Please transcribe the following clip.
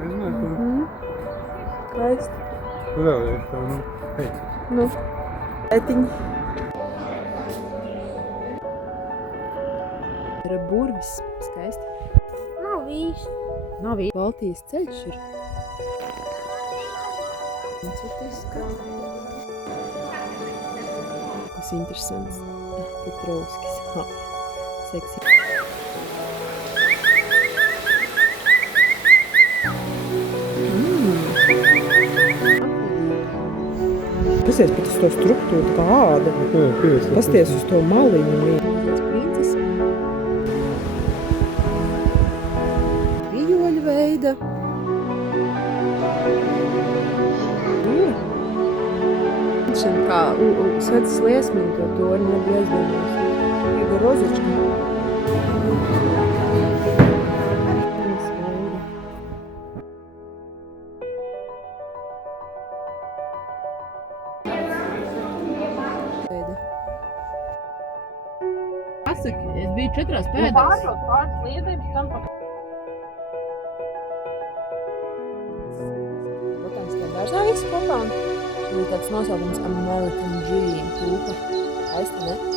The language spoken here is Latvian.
nezināju, Skaisti. tur vēl ir tā, nu, hei. Nu, ētiņi. Ir burvis. Skaisti. Nav īsti. Nav īsti. Baltijas ceļš ir. Citiska. Kas interesants. Petrovskis. Ha. Seksi. Pasties pat uz to struktūru kāda. Pasties uz to maliņu. Princesi. Vijoļu veida. Šeit kā Svetas liesmiņu to torni nebija aizdomās. Iega rozička. Pasaki, es biju 4 pēdās. Pāris lietības tam pa... Botāniskajā dārzā visi kopā. Ir tāds nosaukums American Dream tūpa. Aizta, ne?